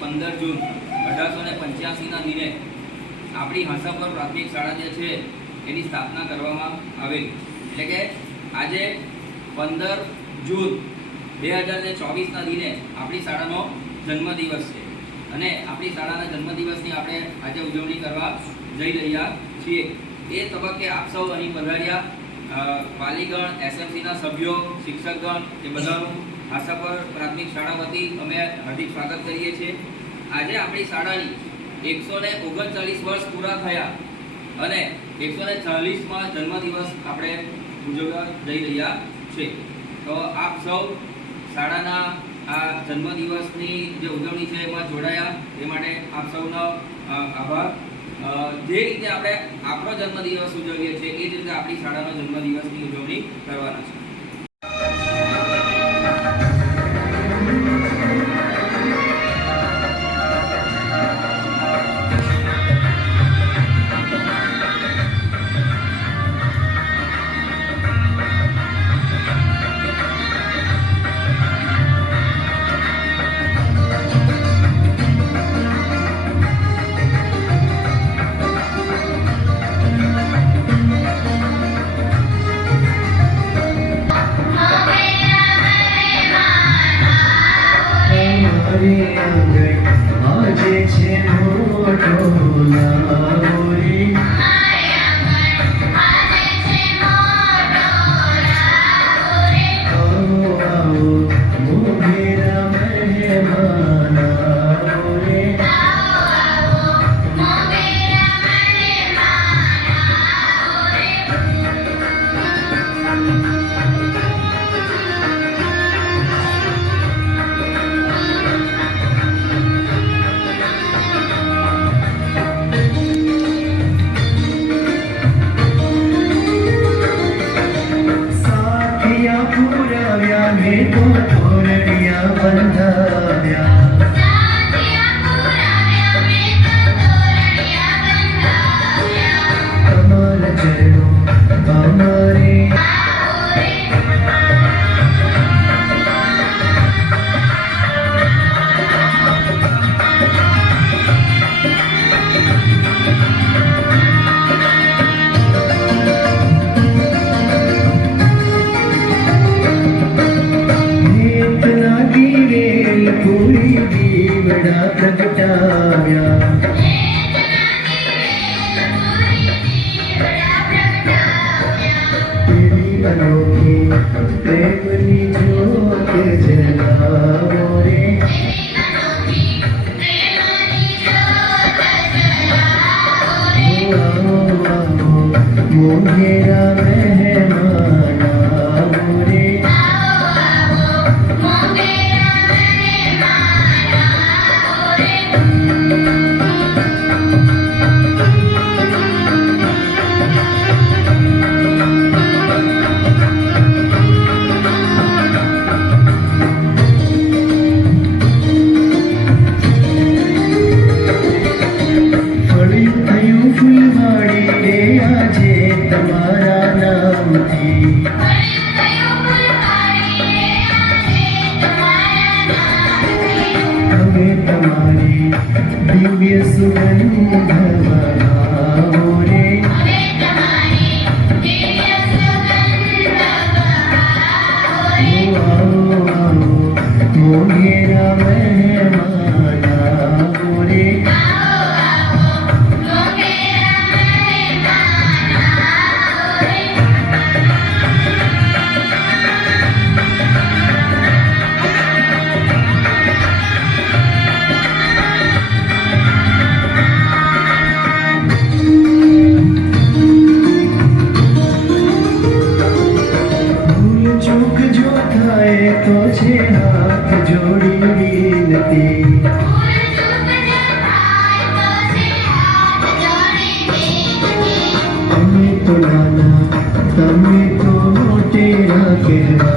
પંદર જૂન, અઢારસો ને પંચ્યાસીના દિને આપણી હાંસાપર પ્રાથમિક શાળા જે છે, એની સ્થાપના કરવામાં આવેલી. એટલે કે આજે પંદર જૂન, બે હજાર ચોવીસના દિને આપણી શાળાનો જન્મદિવસ છે. અને આપણી શાળાના જન્મદિવસની આપણે આજે ઉજવણી કરવા જઈ રહ્યા છીએ. એ તબક્કે આપ સૌ અહીં પધાર્યા. પાલીગણ એસએમસીના સભ્યો, શિક્ષકગણ એ બધાનું આશાપર પ્રાથમિક શાળા વતી અમે હાર્દિક સ્વાગત કરીએ છીએ. આજે આપણી શાળાની એકસો ને ઓગણચાલીસ વર્ષ પૂરા થયા અને એકસો ને ચાલીસમાં જન્મદિવસ આપણે ઉજવવા જઈ રહ્યા છે તો આપ સૌ શાળાના આ જન્મદિવસની જે ઉજવણી છે એમાં જોડાયા. એ માટે આપ સૌનો આભાર. જે રીતે આપણે આપણો જન્મદિવસ ઉજવીએ છીએ, એ જ રીતે આપણી શાળાનો જન્મદિવસની ઉજવણી કરવાના છે. సదా ప్రకటామ్య మనోకి ప్రేమని జ్యోతి జలామోరే మోహేరా మే దివ్య సుగంధవనా થાય તો છે હાથ જોડી વિનતી અમે તો નાના તમે તો મોટેરા કહેવાઓ